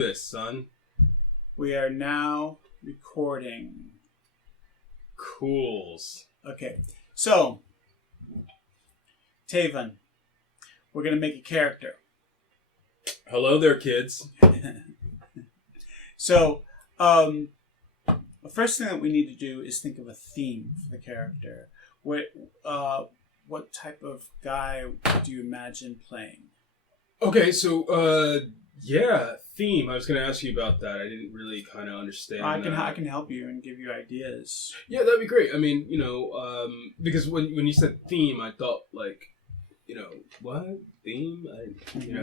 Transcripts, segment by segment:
This, son. We are now recording. Cools. Okay, so Tavon, we're gonna make a character. Hello there, kids. So, the first thing that we need to do is think of a theme for the character. What type of guy do you imagine playing? Okay, so yeah, theme. I was going to ask you about that. I didn't really kind of understand. I can help you and give you ideas. Yeah, that'd be great. I mean, because when you said theme, I thought like, what theme?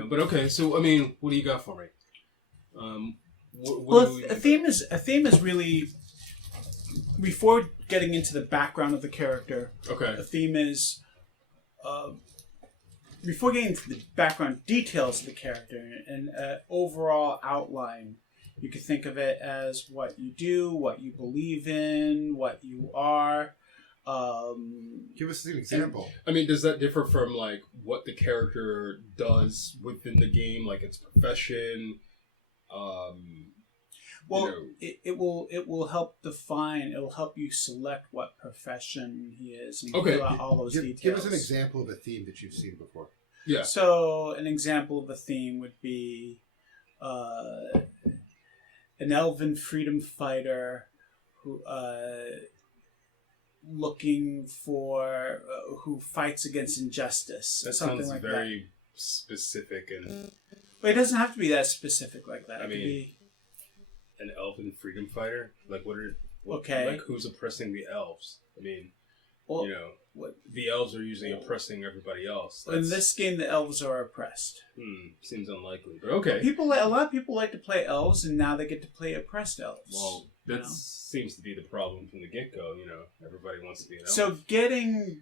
But okay. So I mean, what do you got for me? A theme is really, before getting into the background of the character. Okay. A theme is. Before getting into the background details of the character and overall outline, you could think of it as what you do, what you believe in, what you are. Give us an example. I mean, does that differ from like what the character does within the game, like its profession? It will help define. It will help you select what profession he is. And okay. Fill out all those details. Give us an example of a theme that you've seen before. Yeah. So an example of a theme would be an elven freedom fighter who looking for who fights against injustice. That something sounds like very specific and. But it doesn't have to be that specific like that. I mean, an elven freedom fighter? Like okay. Like who's oppressing the elves? I mean, well, the elves are usually oppressing everybody else. In this game, the elves are oppressed. Seems unlikely, but okay. A lot of people like to play elves, and now they get to play oppressed elves. Well, that seems to be the problem from the get-go. Everybody wants to be an elf. So getting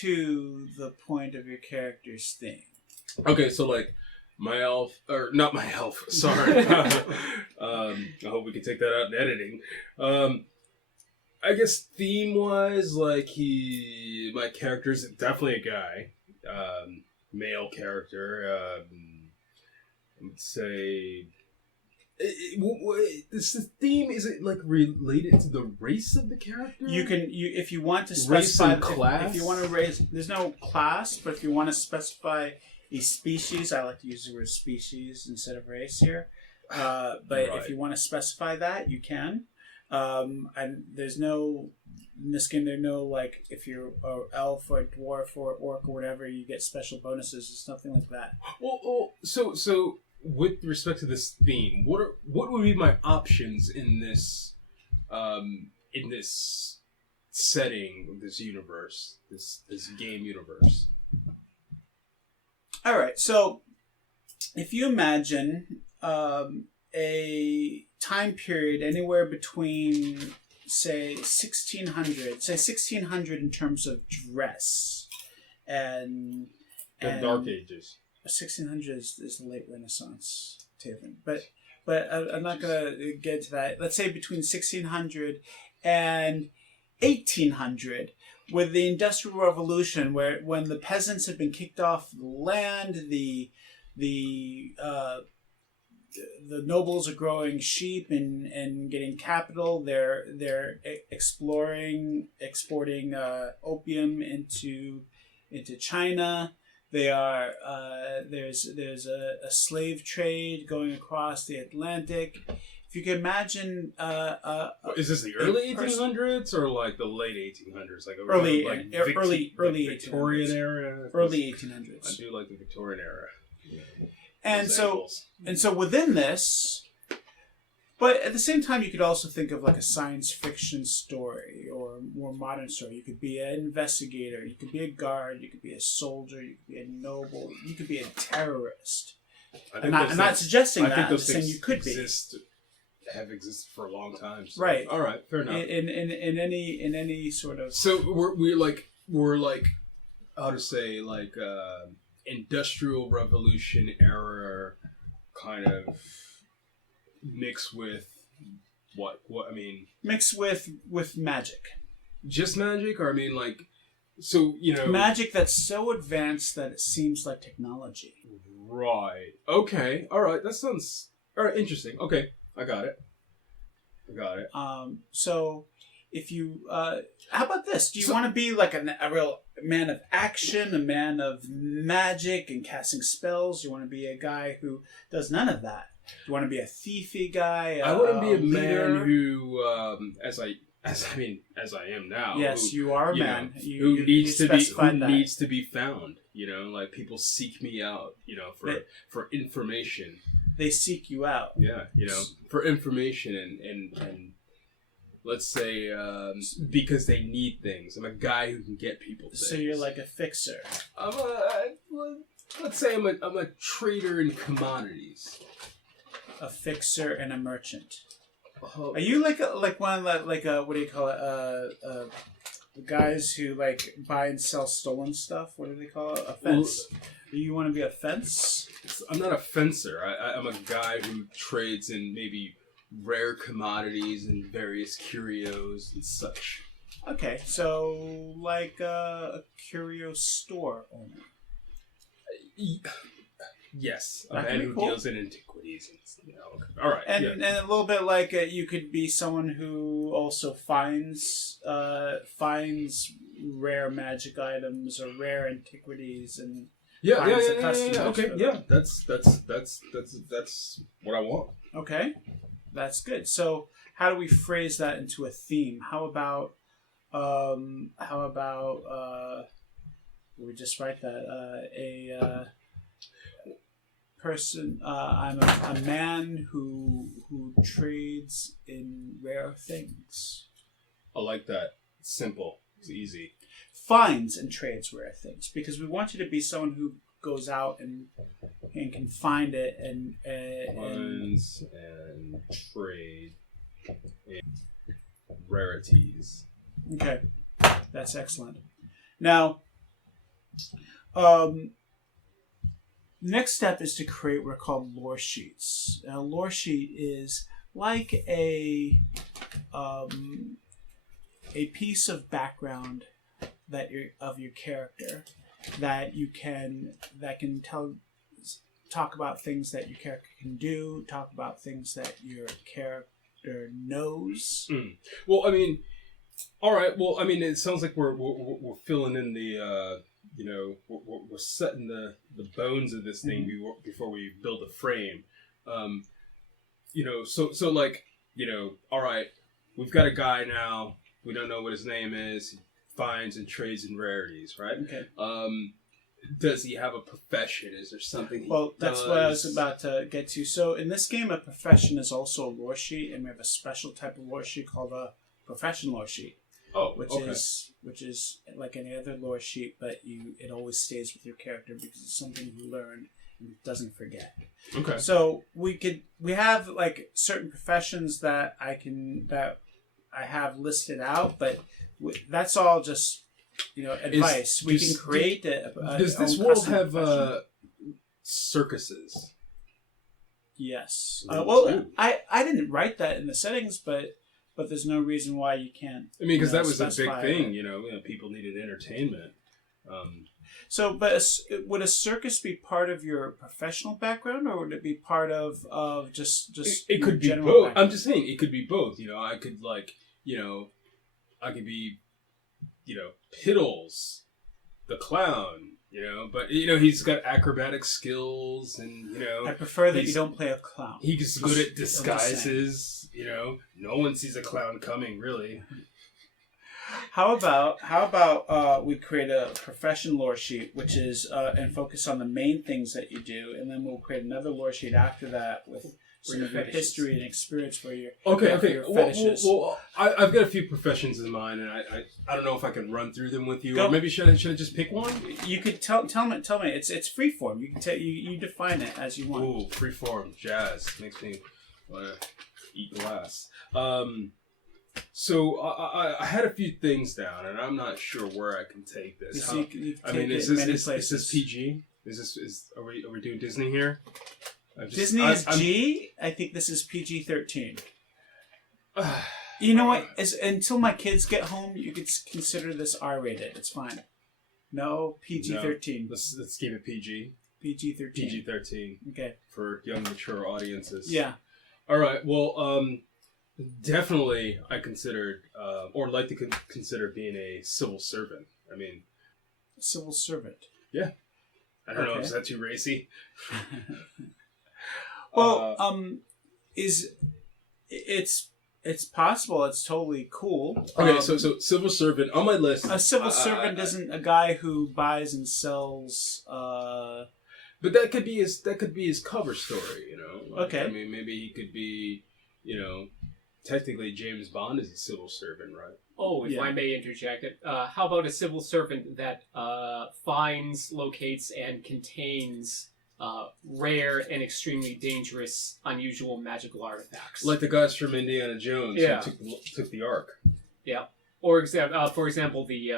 to the point of your character's theme. Okay, so like my elf, or not my elf. Sorry. I hope we can take that out in editing. I guess theme-wise, like my character's definitely a guy, male character. I would say, the theme, is it like related to the race of the character? If you want to specify race and class. If you want to raise, there's no class, but if you want to specify a species, I like to use the word species instead of race here. But right. If you want to specify that, you can. And there's no, in this game, there's no, like, if you're an elf or a dwarf or orc or whatever, you get special bonuses. It's nothing like that. Well, so with respect to this theme, what would be my options in this setting, this universe, this game universe? All right, so if you imagine a time period anywhere between, say, 1600 in terms of dress, and Dark Ages. 1600 is the late Renaissance, Tavon. But I'm not going to get into that. Let's say between 1600 and 1800, with the Industrial Revolution, when the peasants had been kicked off the land, the nobles are growing sheep and getting capital. They're exporting opium into China. They are there's a slave trade going across the Atlantic. If you can imagine, is this the early 1800s or like the late 1800s, like early Victorian era? Early 1800s. I do like the Victorian era. And so within this, but at the same time, you could also think of like a science fiction story or a more modern story. You could be an investigator, you could be a guard, you could be a soldier, you could be a noble, you could be a terrorist. I'm not suggesting that. I'm just saying you could have existed for a long time. So. Right. All right. Fair enough. In any sort of. So we're like how to say, like Industrial Revolution era kind of mixed with what I mean. Mixed with magic. Just magic, or I mean like, so magic that's so advanced that it seems like technology. Right. Okay. All right. That sounds. All right, interesting. Okay, I got it. So if you, how about this? Do you want to be like a real man of action, a man of magic and casting spells? Do you want to be a guy who does none of that? Do you want to be a thiefy guy? I wouldn't be a leader? man who, as I am now. Yes, you are a man. Who needs to be found. You know, like people seek me out. You know, for information. They seek you out. Yeah, you know, for information and let's say because they need things. I'm a guy who can get people things. So you're like a fixer. Let's say I'm a trader in commodities. A fixer and a merchant. Are you like one of the what do you call it? Guys who like buy and sell stolen stuff. What do they call it? A fence. Do you want to be a fence? I'm not a fencer. I'm a guy who trades in maybe rare commodities and various curios and such. Okay, so like a curio store owner. Yes, a man who deals in antiquities. And, all right, and a little bit like you could be someone who also finds rare magic items or rare antiquities and finds the customers. Okay, yeah, that's what I want. Okay, that's good. So how do we phrase that into a theme? How about we just write that person. I'm a man who trades in rare things. I like that. It's simple. It's easy. Finds and trades rare things, because we want you to be someone who goes out and can find it and finds and trade in rarities. Okay, that's excellent. Now, next step is to create what are called lore sheets. A lore sheet is like a piece of background of your character that can talk about things that your character can do, talk about things that your character knows. Well, I mean, all right. Well, I mean, it sounds like we're filling in the. We're setting the bones of this thing before we build a frame. So like, all right, we've got a guy now. We don't know what his name is. He finds and trades in rarities, right? Okay. Does he have a profession? Is there something that's what I was about to get to. So in this game, a profession is also a lore sheet, and we have a special type of lore sheet called a profession lore sheet. Oh, which is like any other lore sheet, but it always stays with your character because it's something you learned and doesn't forget. Okay. So we have like certain professions that I have listed out, but that's all just advice. We can create does this world have circuses? Yes. I didn't write that in the settings, but there's no reason why you can't. I mean, because that was a big thing, people needed entertainment. But would a circus be part of your professional background, or would it be part of just? It could be both. Background? I'm just saying it could be both. I could I could be, Piddles, the clown. But he's got acrobatic skills, and I prefer that you don't play a clown. He's good at disguises. No one sees a clown coming, really. How about we create a profession lore sheet, which is and focus on the main things that you do, and then we'll create another lore sheet after that with some of your history and experience for your fetishes. Well, I've got a few professions in mind, and I don't know if I can run through them with you, or maybe should I just pick one? You could tell me. It's free form. You can you define it as you want. Ooh, free form jazz makes me want to eat glass. So I had a few things down, and I'm not sure where I can take this. Is this PG? Are we doing Disney here? Disney is G. I think this is PG-13. You know what? Until my kids get home, you could consider this R-rated. It's fine. No, PG-13. No, let's keep it PG. PG-13. PG-13 Okay. for young, mature audiences. Yeah. All right. Well, definitely, I considered or like to consider being a civil servant. I mean, Civil servant. Yeah. I don't know if that's too racy. Well, it's possible. It's totally cool. Okay, so civil servant on my list. A civil servant isn't a guy who buys and sells. But that could be his cover story, you know. Like, Okay. I mean, maybe he could be, you know, technically James Bond is a civil servant, right? Oh, if I may interject, how about a civil servant that finds, locates, and contains rare and extremely dangerous, unusual magical artifacts? Like the guys from Indiana Jones who took the Ark. Yeah. Or for example, the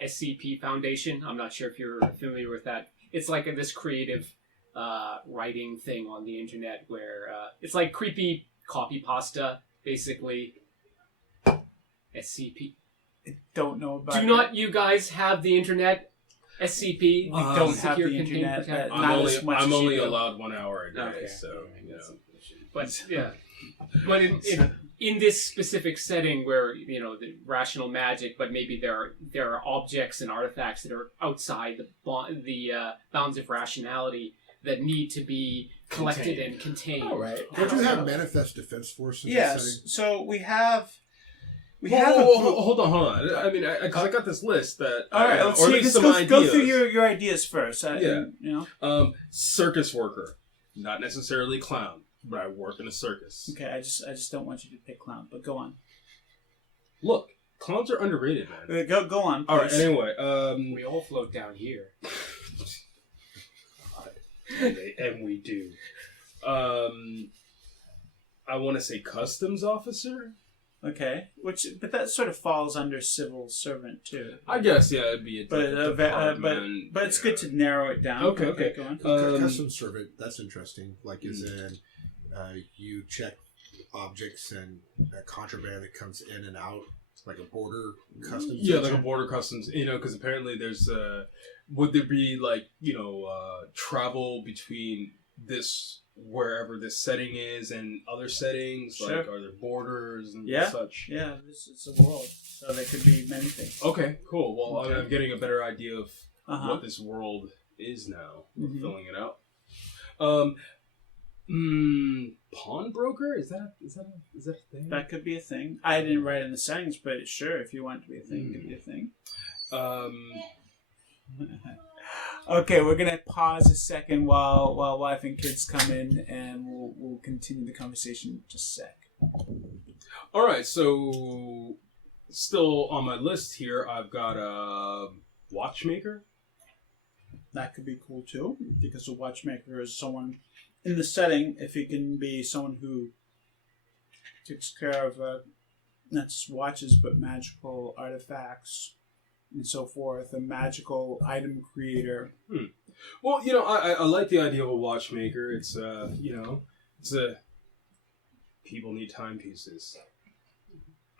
SCP Foundation. I'm not sure if you're familiar with that. It's like this creative writing thing on the internet where it's like creepy copy pasta, basically. SCP. I don't know about. Do not you guys have the internet? SCP. We don't have the internet. I'm only allowed 1 hour a day, Okay. so you know. But yeah, but in this specific setting where you know the rational magic, but maybe there are objects and artifacts that are outside the bounds of rationality that need to be collected and contained. All right. Don't you have Manifest Defense Force in this Yes. setting? So we have. Hold on. I mean, because I got this list that. All right, let's or at see. least Let's some ideas. go through your ideas first. Yeah. You know. Circus worker, not necessarily clown, but I work in a circus. Okay. I just don't want you to pick clown, but go on. Look, clowns are underrated, man. Go on. Please. All right. Anyway, We all float down here. and we do. I want to say customs officer. Okay, but that sort of falls under civil servant too. I guess it'd be a but it's good to narrow it down. Okay. Go on. Customs servant, that's interesting. Like, as in, you check objects and contraband that comes in and out, like a border customs. Yeah, like a border customs. You know, because apparently there's would there be like travel between this wherever this setting is and other settings? Sure. Like, are there borders and such? Yeah, it's a world, so there could be many things. Okay, cool. Well, I'm getting a better idea of Uh-huh. what this world is now. Mhm. Filling it out. Pawnbroker? Is that a thing? That could be a thing. I didn't write in the settings, but sure, if you want it to be a thing, it could be a thing. Okay, we're gonna pause a second while wife and kids come in, and we'll continue the conversation in just a sec. All right, so still on my list here, I've got a watchmaker. That could be cool too, because a watchmaker is someone in the setting. If he can be someone who takes care of not just watches but magical artifacts and so forth, a magical item creator. Well, I like the idea of a watchmaker. It's it's a people need timepieces,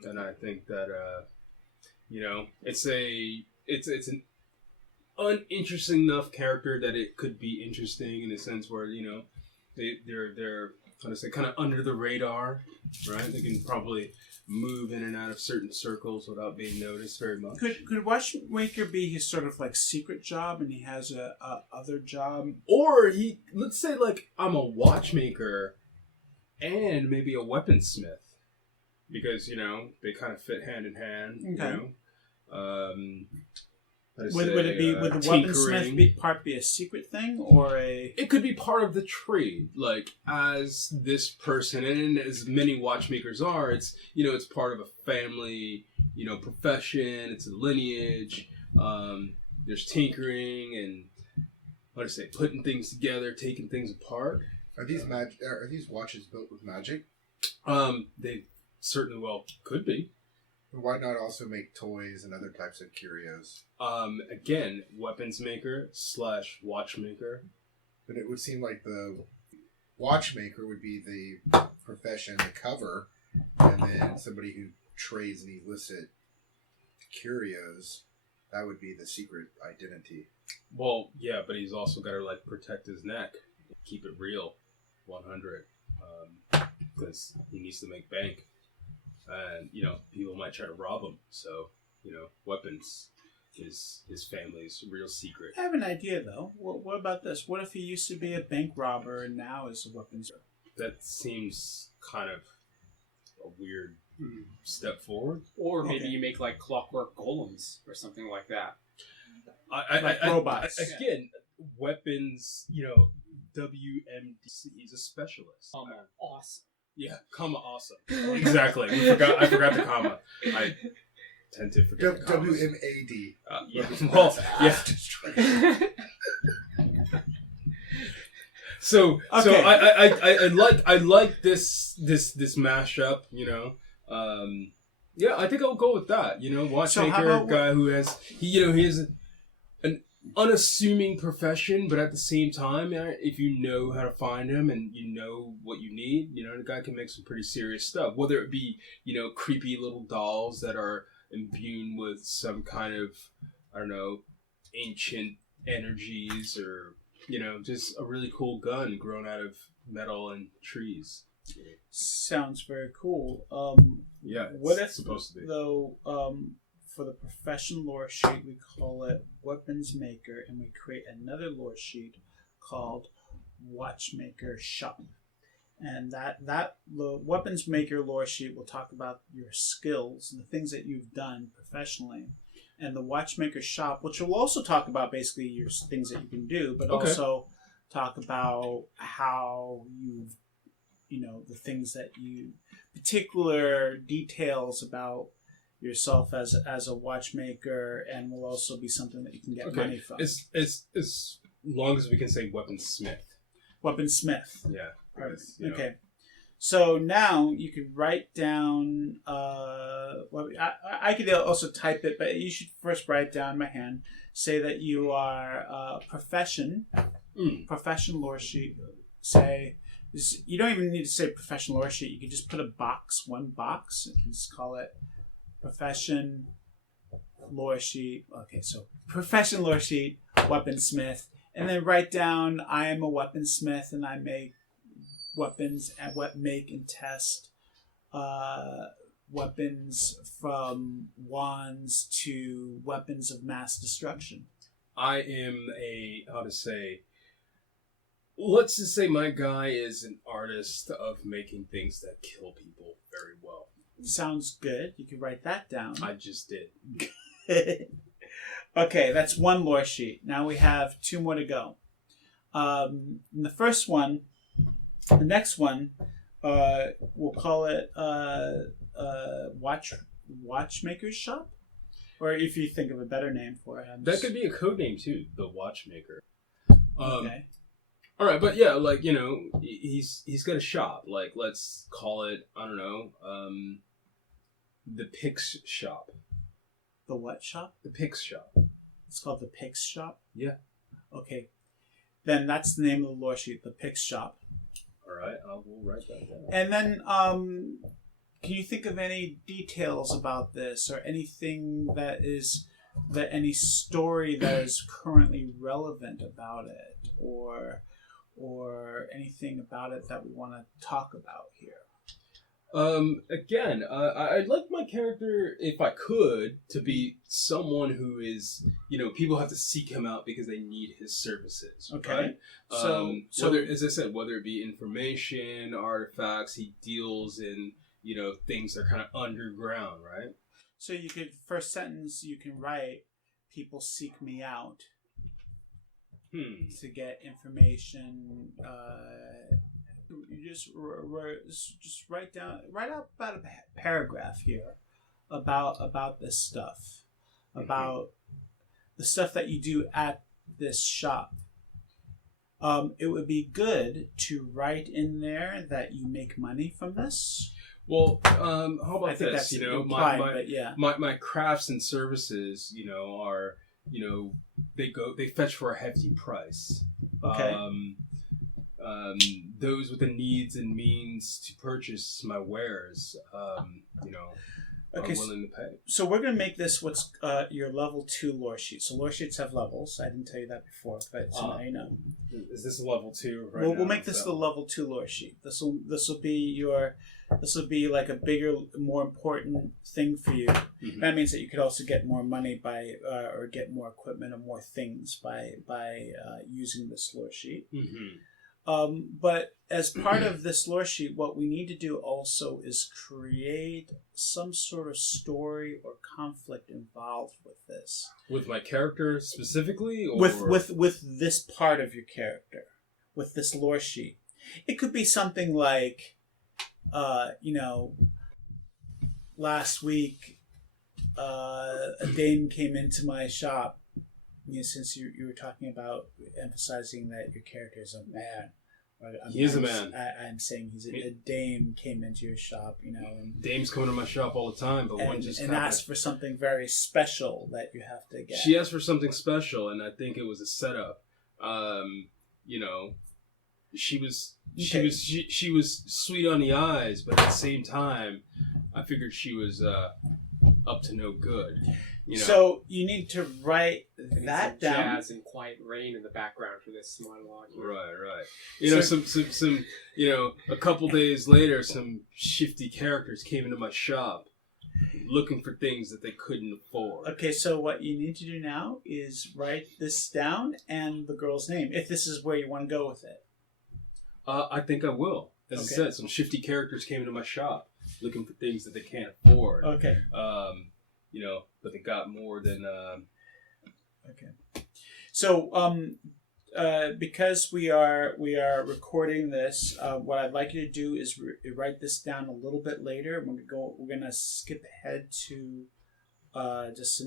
and I think that it's an uninteresting enough character that it could be interesting in a sense where they're kind of under the radar, right? They can probably move in and out of certain circles without being noticed very much. Could watchmaker be his sort of like secret job, and he has a other job? Or let's say like I'm a watchmaker and maybe a weaponsmith, because they kind of fit hand in hand. Okay. Would the weaponsmith part be a secret thing, or a? It could be part of the trade, like as this person, and as many watchmakers are. It's it's part of a family, profession. It's a lineage. There's tinkering and putting things together, taking things apart. Are these watches built with magic? They certainly could be. Why not also make toys and other types of curios? Again, weapons maker / watchmaker. But it would seem like the watchmaker would be the profession, the cover, and then somebody who trades in illicit curios, That would be the secret identity. Well, yeah, but he's also got to like protect his neck, keep it real, 100, because he needs to make bank, and people might try to rob him. So weapons is his family's real secret. I have an idea though. What about this? What if he used to be a bank robber and now is a weapons? That seems kind of a weird step forward. Or maybe you make like clockwork golems or something like that. Like robots. Again, weapons, WMD, he's a specialist. Awesome. Yeah, comma awesome. Exactly. I forgot the comma. I tend to forget the commas. WMAD. Yeah. Well, yeah. So Okay. I like this mashup, yeah, I think I'll go with that. Watchmaker, guy who has he has an unassuming profession, but at the same time, if you know how to find him and you know what you need, the guy can make some pretty serious stuff. Whether it be creepy little dolls that are imbued with some kind of, I don't know, ancient energies, or just a really cool gun grown out of metal and trees. Sounds very cool. Yeah, what if supposed to be. though? For the profession lore sheet, we call it Weapons Maker, and we create another lore sheet called Watchmaker Shop. And that the Weapons Maker lore sheet will talk about your skills and the things that you've done professionally. And the Watchmaker Shop, which will also talk about basically your things that you can do, but also talk about how you've, the things that you, particular details about yourself as a watchmaker, and will also be something that you can get money from. As long as we can say weaponsmith. Weaponsmith. Yeah. Okay. So now you could write down. I could also type it, but you should first write down by hand. Say that you are profession lore sheet. Say you don't even need to say profession lore sheet. You could just put one box, and just call it profession lore sheet. Okay, so profession lore sheet, weaponsmith, and then write down I am a weaponsmith and I make weapons and make and test weapons from wands to weapons of mass destruction. I am let's just say my guy is an artist of making things that kill people very well. Sounds good. You can write that down. I just did. Okay, that's one lore sheet. Now we have two more to go. The first one, the next one, we'll call it Watchmaker's Shop, or if you think of a better name for it. That could be a code name too, the Watchmaker. Okay. All right, but yeah, he's got a shop. Let's call it, I don't know, the Pix Shop. The what shop? The Pix Shop. It's called the Pix Shop? Yeah. Okay. Then that's the name of the lore sheet, the Pix Shop. All right, we'll write that down. And then, can you think of any details about this, or anything any story that is currently relevant about it, or anything about it that we want to talk about here? Again, I'd like my character, if I could, to be someone who is, people have to seek him out because they need his services. Okay. Right? So whether, as I said, whether it be information, artifacts, he deals in, things that are kind of underground, right? So you could, first sentence, you can write, people seek me out to get information. You just write out about a paragraph here about this stuff, about the stuff that you do at this shop. It would be good to write in there that you make money from this. Well, how about this? My crafts and services, are, they fetch for a hefty price. Okay. Those with the needs and means to purchase my wares, Okay, are willing to pay. So we're going to make this what's your level 2 lore sheet. So lore sheets have levels. I didn't tell you that before, but so now you know. Is this a level 2 right now? We'll make this the level 2 lore sheet. This will be like a bigger, more important thing for you. Mm-hmm. That means that you could also get more money by or get more equipment or more things by using this lore sheet. Mm-hmm. But as part of this lore sheet, what we need to do also is create some sort of story or conflict involved with this. With my character specifically, or with this part of your character, with this lore sheet, it could be something like, last week, a dame came into my shop. Since you were talking about emphasizing that your character is a man. He is a man. I'm saying a dame came into your shop, and dames come to my shop all the time, but one just asked for something very special that you have to get. She asked for something special, and I think it was a setup. She was sweet on the eyes, but at the same time, I figured she was up to no good. So you need to write that down. Jazz and quiet rain in the background for this monologue. Right. Some a couple days later, some shifty characters came into my shop looking for things that they couldn't afford. Okay, so what you need to do now is write this down and the girl's name, if this is where you want to go with it. I think I will. As I said, some shifty characters came into my shop looking for things that they can't afford. Okay. But they got more than. Okay. So, because we are recording this, what I'd like you to do is write this down a little bit later. We're gonna skip ahead to just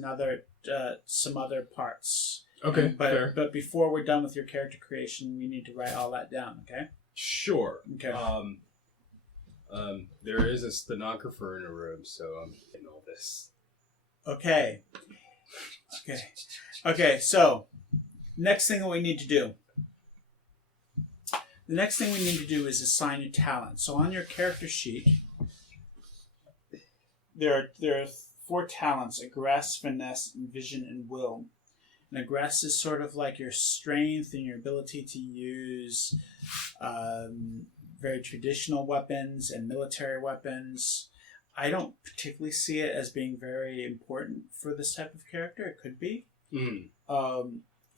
some other parts. Okay. But before we're done with your character creation, we need to write all that down. Okay. Sure. Okay. There is a stenographer in the room, so I'm getting all this. Okay. So, next thing we need to do. The next thing we need to do is assign your talent. So on your character sheet, there are 4 talents: aggress, finesse, vision, and will. And aggress is sort of like your strength and your ability to use very traditional weapons and military weapons. I don't particularly see it as being very important for this type of character. It could be.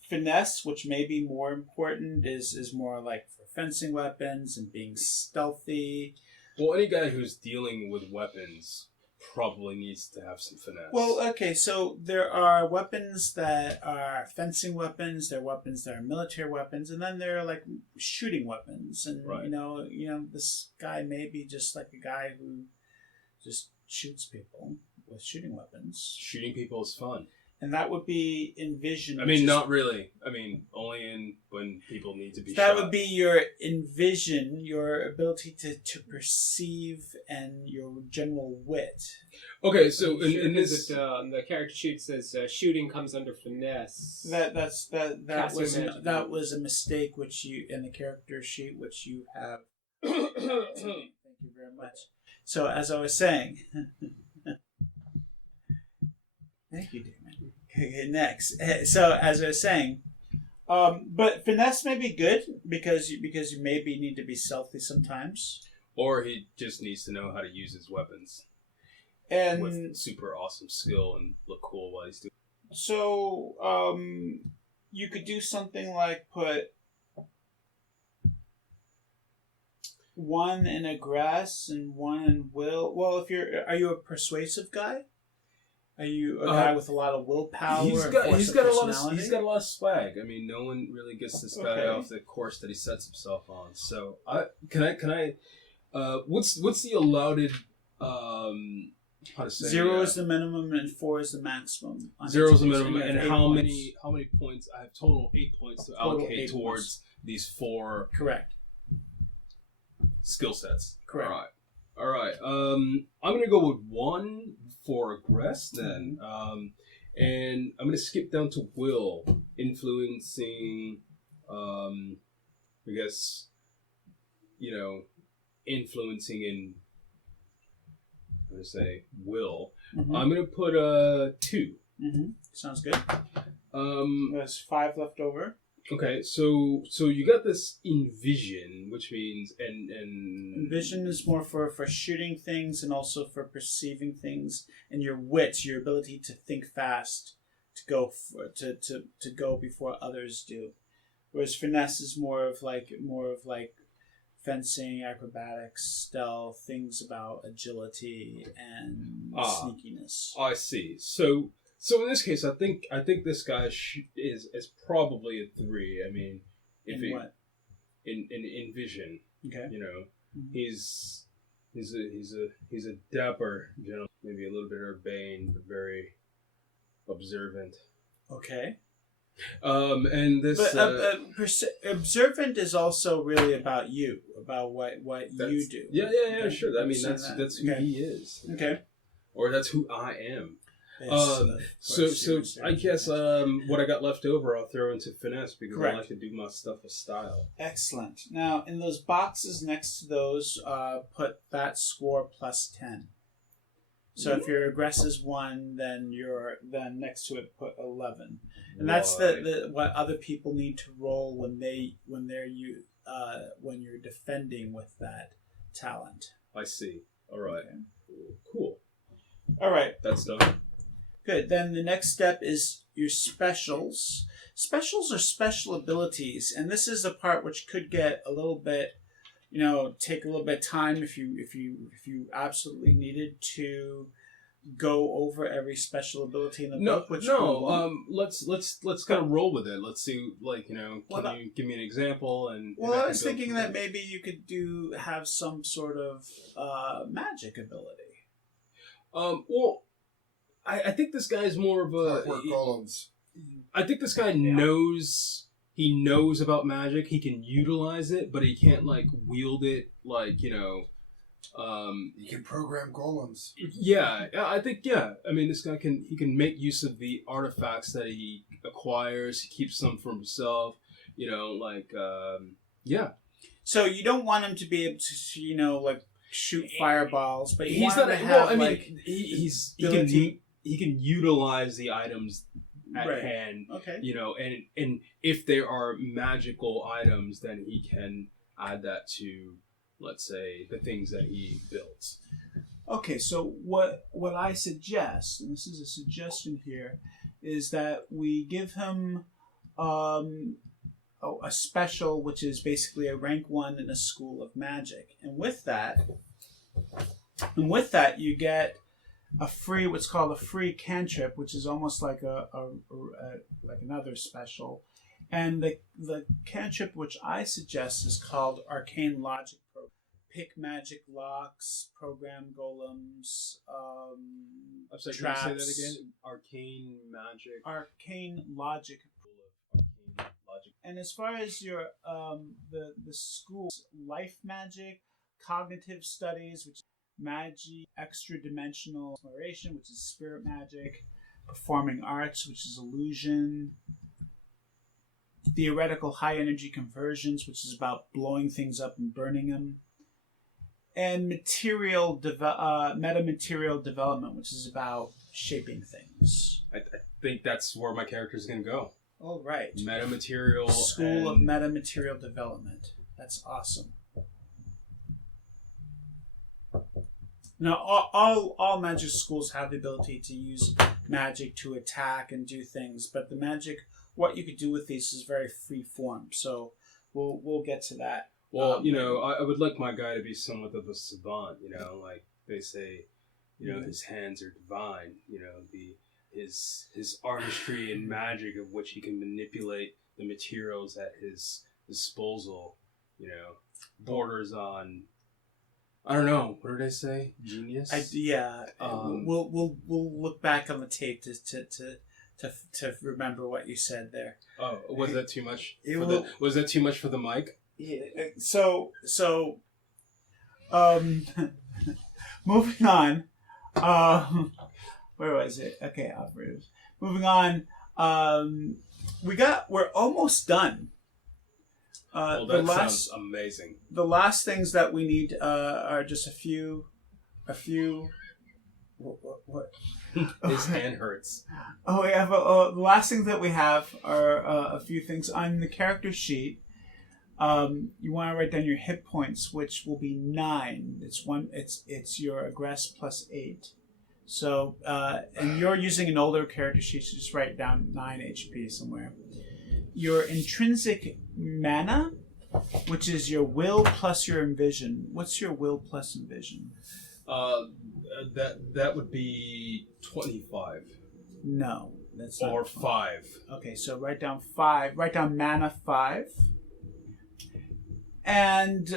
Finesse, which may be more important, is more like for fencing weapons and being stealthy. Well, any guy who's dealing with weapons probably needs to have some finesse. Well, okay, so there are weapons that are fencing weapons, there are weapons that are military weapons, and then there are like shooting weapons. And right. This guy may be just like a guy who just shoots people with shooting weapons. Shooting people is fun. And that would be envision. I mean, not really. I mean, only when people need to be that shot. That would be your envision, your ability to perceive, and your general wit. Okay, so in this... the character sheet says shooting comes under finesse. That was a mistake which you in the character sheet which you have. Thank you very much. So as I was saying, thank you, Damon. Okay, next. So as I was saying, but finesse may be good because you maybe need to be stealthy sometimes. Or he just needs to know how to use his weapons. And with super awesome skill and look cool while he's doing it. So you could do something like put 1 in aggress and 1 in will. Well, are you a persuasive guy? Are you a guy with a lot of willpower? He's got a lot of swag. I mean, no one really gets this guy off the course that he sets himself on. So, can I? What's the allotted? How to say? 0 is the minimum and 4 is the maximum. 0 is the minimum, and how many points? I have total 8 points to allocate towards these 4. Correct. Skill sets. Correct. All right. I'm gonna go with 1 for aggress then, and I'm gonna skip down to will, influencing. I guess, influencing in I'm gonna say will. Mm-hmm. I'm gonna put a 2. Mm-hmm. Sounds good. There's 5 left over. Okay, so you got this envision, which means and Envision is more for shooting things and also for perceiving things, and your wit, your ability to think fast, to go before others do. Whereas finesse is more of like fencing, acrobatics, stealth, things about agility and sneakiness. I see. So in this case, I think this guy is probably a 3. I mean, What? In vision, Okay. you know, Mm-hmm. he's a dapper gentleman, maybe a little bit urbane, but very observant. Okay. And this Observant is also really about you, about what you do. Yeah, sure. I mean, that's who Okay. he is, Okay. or that's who I am. So I guess what I got left over, I'll throw into finesse because Correct. I like to do my stuff with style. Excellent. Now, in those boxes next to those, put that score plus 10. So if your aggress is 1, then next to it put 11, and that's the what other people need to roll when you're defending with that talent. I see. All right. Okay. Cool. All right. That's done. Good. Then the next step is your specials. Specials are special abilities, and this is the part which could get a little bit, take a little bit of time if you absolutely needed to go over every special ability in the book. Let's kind of roll with it. Let's see, can you give me an example? And well, I was thinking that maybe you could have some sort of magic ability. Well, I think this guy's more of a. golems. I think this guy knows. He knows about magic. He can utilize it, but he can't wield it You can program golems. Yeah, I think I mean, this guy can make use of the artifacts that he acquires. He keeps some for himself. Yeah. So you don't want him to be able to shoot fireballs, but He's not. He can utilize the items at hand. Okay. And if there are magical items, then he can add that to, let's say, the things that he builds. Okay, so what I suggest, and this is a suggestion here, is that we give him a special, which is basically a rank 1 in a school of magic, and with that you get what's called a free cantrip, which is almost like like another special, and the cantrip which I suggest is called Arcane Logic. Pick magic locks, program golems, I'm sorry, traps. can you say that again? Arcane magic. Arcane logic. Arcane logic. And as far as your the school's life magic, cognitive studies, which is Magi, extra dimensional exploration, which is spirit magic, performing arts, which is illusion, theoretical high energy conversions, which is about blowing things up and burning them, and metamaterial development, which is about shaping things. I think that's where my character is going to go. All right. Metamaterial. School of Metamaterial Development. That's awesome. Now, all magic schools have the ability to use magic to attack and do things, but the magic, what you could do with these is very free form. So we'll get to that. Well, I would like my guy to be somewhat of a savant. Like they say, his hands are divine. His artistry and magic of which he can manipulate the materials at his disposal. Borders on. I don't know. What did I say? Genius. We'll look back on the tape to remember what you said there. Oh, was that too much? Was that too much for the mic? Yeah. So moving on. Where was it? Okay, operators. Moving on. We're almost done. Sounds amazing. The last things that we need are just a few What? His hand hurts. Oh, we have the last things that we have are a few things on the character sheet. You want to write down your hit points, which will be 9. It's your aggress plus 8. So, and you're using an older character sheet, so just write down 9 HP somewhere. Your intrinsic mana, which is your will plus your envision. What's your will plus envision? That would be 25. No, that's not. Or 5. Okay, so write down 5. Write down mana 5. And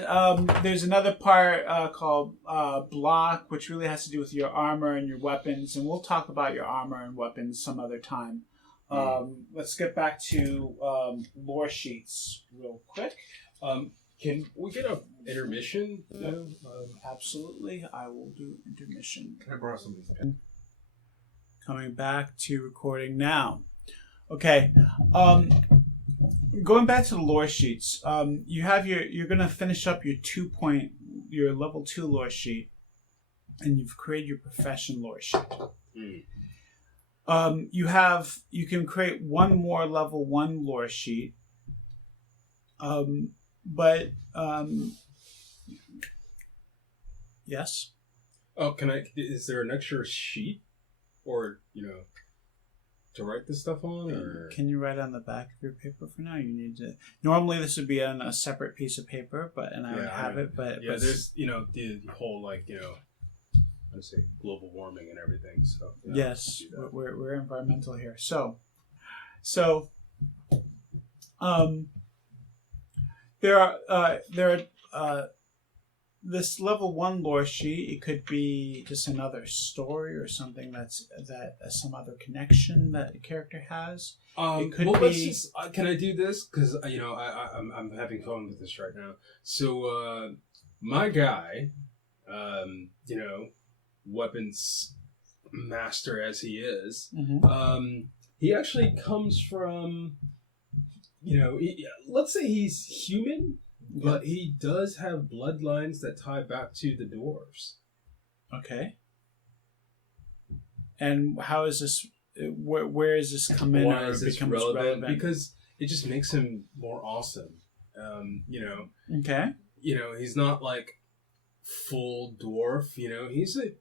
there's another part called block, which really has to do with your armor and your weapons. And we'll talk about your armor and weapons some other time. Let's get back to lore sheets real quick. Can we get an intermission? Absolutely, I will do intermission. Can I borrow somebody's Coming back to recording now. Okay. Going back to the lore sheets, you have you're gonna finish up your level 2 lore sheet, and you've created your profession lore sheet. You can create one more level 1 lore sheet, but yes. Oh, is there an extra sheet, or to write this stuff on? Or can you write on the back of your paper for now? You need to. Normally, this would be on a separate piece of paper, and I would have it. But there's the whole I say global warming and everything. So yes, we're environmental here. So there are this level 1 lore sheet. It could be just another story or something that some other connection that a character has. It could be. Can I do this? Because I'm having fun with this right now. So my guy, weapons master as he is, he actually comes from, let's say he's human, but he does have bloodlines that tie back to the dwarves. Okay. And how is this? Where is this come in? Why is this relevant? Because it just makes him more awesome. Okay. He's not like full dwarf. He's a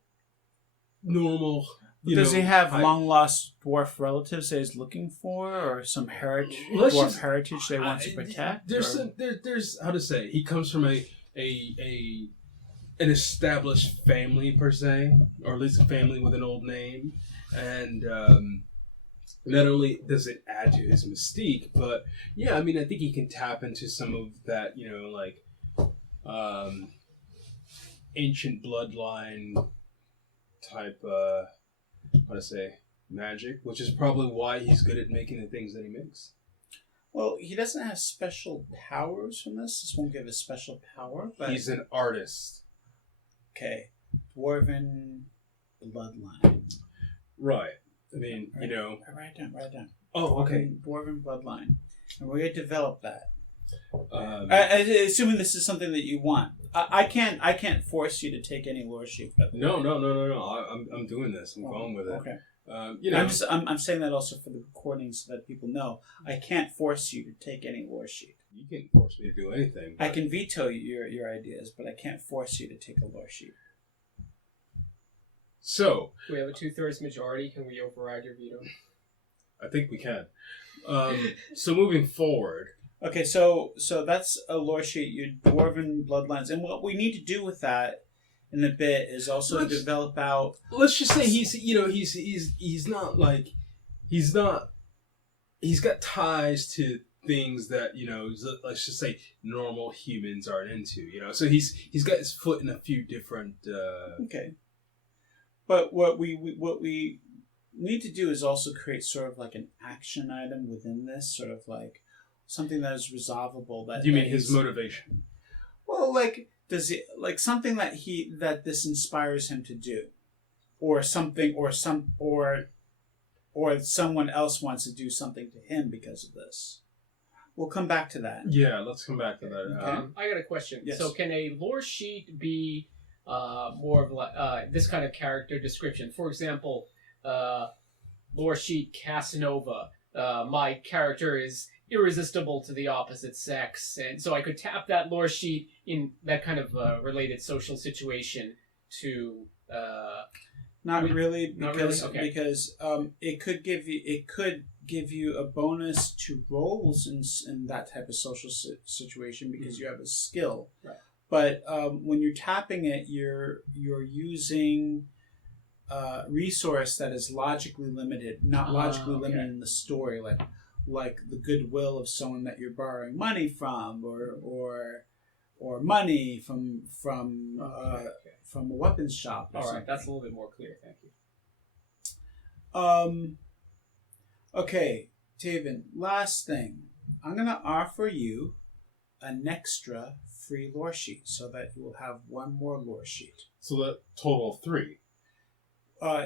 normal. Does he have long lost dwarf relatives that he's looking for, or some dwarf heritage they want to protect? There's how to say, he comes from an established family per se, or at least a family with an old name, and not only does it add to his mystique, but I think he can tap into some of that, ancient bloodline type. How to say, magic, which is probably why he's good at making the things that he makes. Well, he doesn't have special powers from this. This won't give a special power, but he's an artist. Okay, dwarven bloodline. Right. Write down. Oh, okay. Dwarven bloodline, and we're gonna develop that. Assuming this is something that you want. I can't force you to take any lore sheet. No. I'm doing this. I'm going with it. Okay. I'm I'm saying that also for the recording so that people know. I can't force you to take any lore sheet. You can't force me to do anything. I can veto your ideas, but I can't force you to take a lore sheet. So we have a 2/3 majority. Can we override your veto? I think we can. So moving forward. Okay, so that's a lore sheet, your dwarven bloodlines, and what we need to do with that in a bit is also develop out. Let's just say he's got ties to things that let's just say normal humans aren't into. So he's got his foot in a few different. Okay, but what we need to do is also create sort of like an action item within this, sort of like. Something that is resolvable. You mean his motivation? Well, does he something that this inspires him to do, or something, or someone else wants to do something to him because of this. We'll come back to that. Yeah, let's come back to that. Okay. I got a question. Yes. So, can a lore sheet be more of like this kind of character description. For example, lore sheet Casanova. My character is irresistible to the opposite sex, and so I could tap that lore sheet in that kind of related social situation to. Not really, Not because really? Okay. because it could give you a bonus to rolls in that type of social situation because you have a skill. Right. But when you're tapping it, you're using resource that is logically limited, not logically limited in the story, like the goodwill of someone that you're borrowing money from, or money from a weapons shop. Or All right, something. that's a little bit more clear. Thank you. Okay, Tavon, last thing. I'm going to offer you an extra free lore sheet so that you will have one more lore sheet. So that total of 3.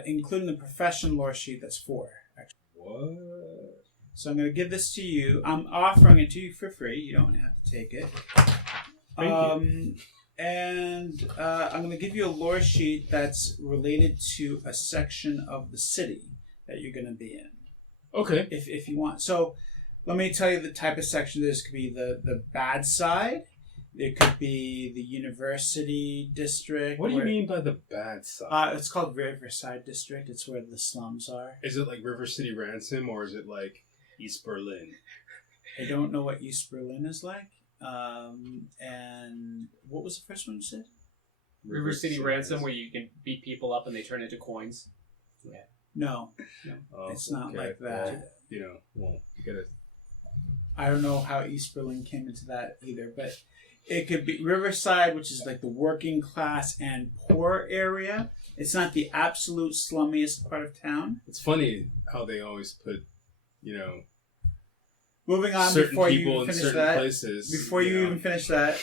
Including the profession lore sheet, that's 4. Actually. What? So I'm going to give this to you. I'm offering it to you for free. You don't have to take it. Thank you. And I'm going to give you a lore sheet that's related to a section of the city that you're going to be in. Okay. If you want. So let me tell you the type of section. This could be the bad side. It could be the university district. What do you mean by the bad side? It's called Riverside District. It's where the slums are. Is it like River City Ransom or is it like East Berlin? I don't know what East Berlin is like. And what was the first one you said? River City Ransom, where you can beat people up and they turn into coins. Yeah. No, Oh, it's not okay. like that. Well, you gotta. I don't know how East Berlin came into that either, but it could be Riverside, which is like the working class and poor area. It's not the absolute slummiest part of town. It's funny how they always put, Moving on, certain before people you in finish certain that, places. before you even finish that,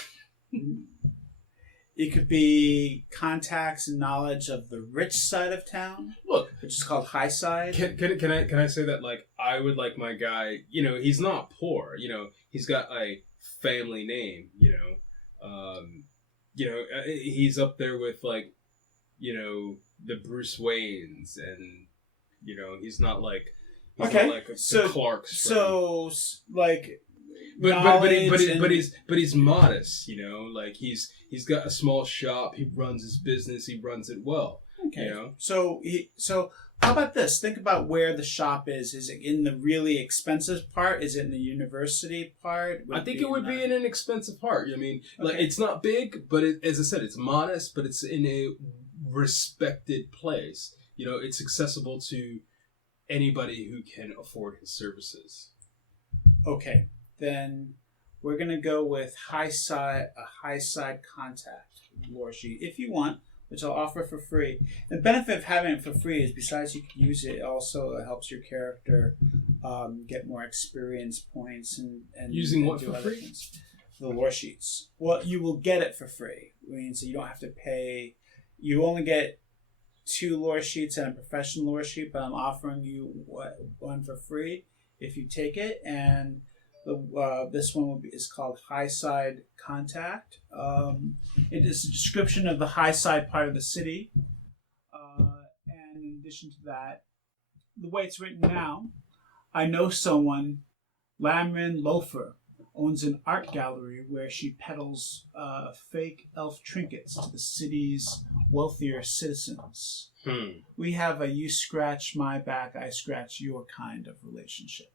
it could be contacts and knowledge of the rich side of town. Look, which is called High Side. Can I say that, like, I would like my guy, he's not poor, he's got a family name, he's up there with, like, the Bruce Waynes, and he's not like a Clark's friend. So like, but he's modest, like he's got a small shop, he runs his business, he runs it well. Okay. So how about this? Think about where the shop is. Is it in the really expensive part? Is it in the university part? I think it would be in an expensive part. I mean, like, it's not big, but as I said, it's modest, but it's in a respected place. It's accessible to anybody who can afford his services. Okay, then we're gonna go with a high side contact lore sheet if you want, which I'll offer for free. The benefit of having it for free is, besides you can use it, also helps your character get more experience points and using what do for other free? things. The lore sheets. Well, you will get it for free. So you don't have to pay. You only get 2 lore sheets and a professional lore sheet, but I'm offering you one for free if you take it. And this one is called High Side Contact. It is a description of the high side part of the city. And in addition to that, the way it's written now, I know someone, Lamrin Loafer, owns an art gallery where she peddles fake elf trinkets to the city's wealthier citizens. We have a you scratch my back, I scratch your kind of relationship.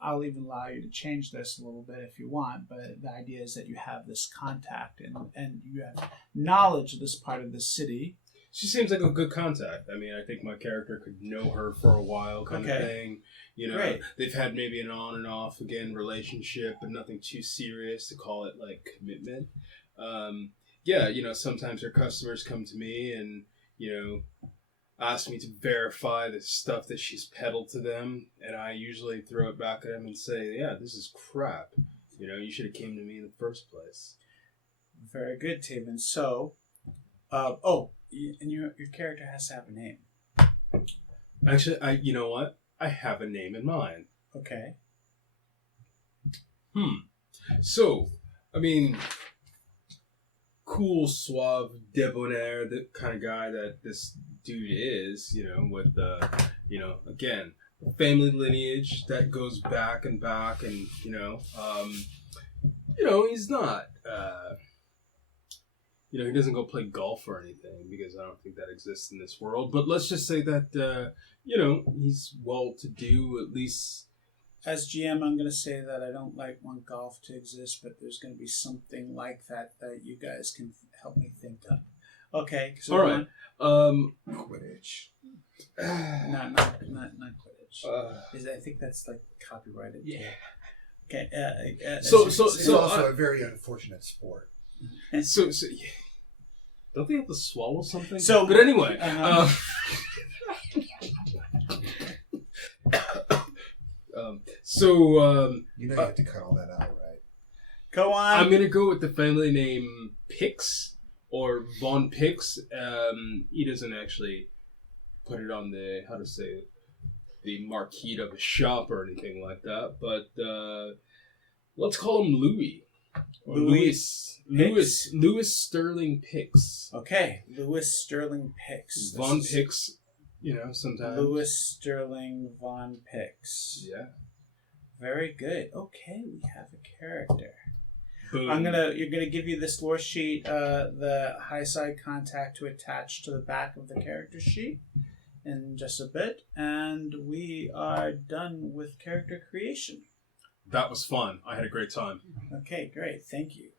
I'll even allow you to change this a little bit if you want, but the idea is that you have this contact and you have knowledge of this part of the city. She seems like a good contact. I mean, I think my character could know her for a while, kind of thing. Great. They've had maybe an on and off again relationship, but nothing too serious to call it like commitment. Sometimes her customers come to me and ask me to verify the stuff that she's peddled to them, and I usually throw it back at them and say, "Yeah, this is crap. You should have came to me in the first place." Very good, Tavon. So, and your character has to have a name. Actually, you know what? I have a name in mind. Okay. So, I mean, cool, suave, debonair, the kind of guy that this dude is, with the, again, family lineage that goes back and back, and he's not, he doesn't go play golf or anything, because I don't think that exists in this world. But let's just say that, he's well-to-do, at least. As GM, I'm going to say that I don't want golf to exist, but there's going to be something like that you guys can help me think of. Okay. So all right. Quidditch. Not Quidditch. I think that's like copyrighted. Yeah. Okay. It's also a very unfortunate sport. So don't they have to swallow something? So, but anyway. You have to cut all that out, right? Go on. I'm gonna go with the family name Pix or Von Pix. He doesn't actually put it on the the marquee of a shop or anything like that. But let's call him Louis. Louis Sterling Pix. Okay, Louis Sterling Pix. Von Pix. Sometimes. Louis Sterling Von Pix. Yeah. Very good. Okay, we have a character. Boom. You're gonna give you this lore sheet, the high side contact to attach to the back of the character sheet in just a bit, and we are done with character creation. That was fun. I had a great time. Okay, great. Thank you.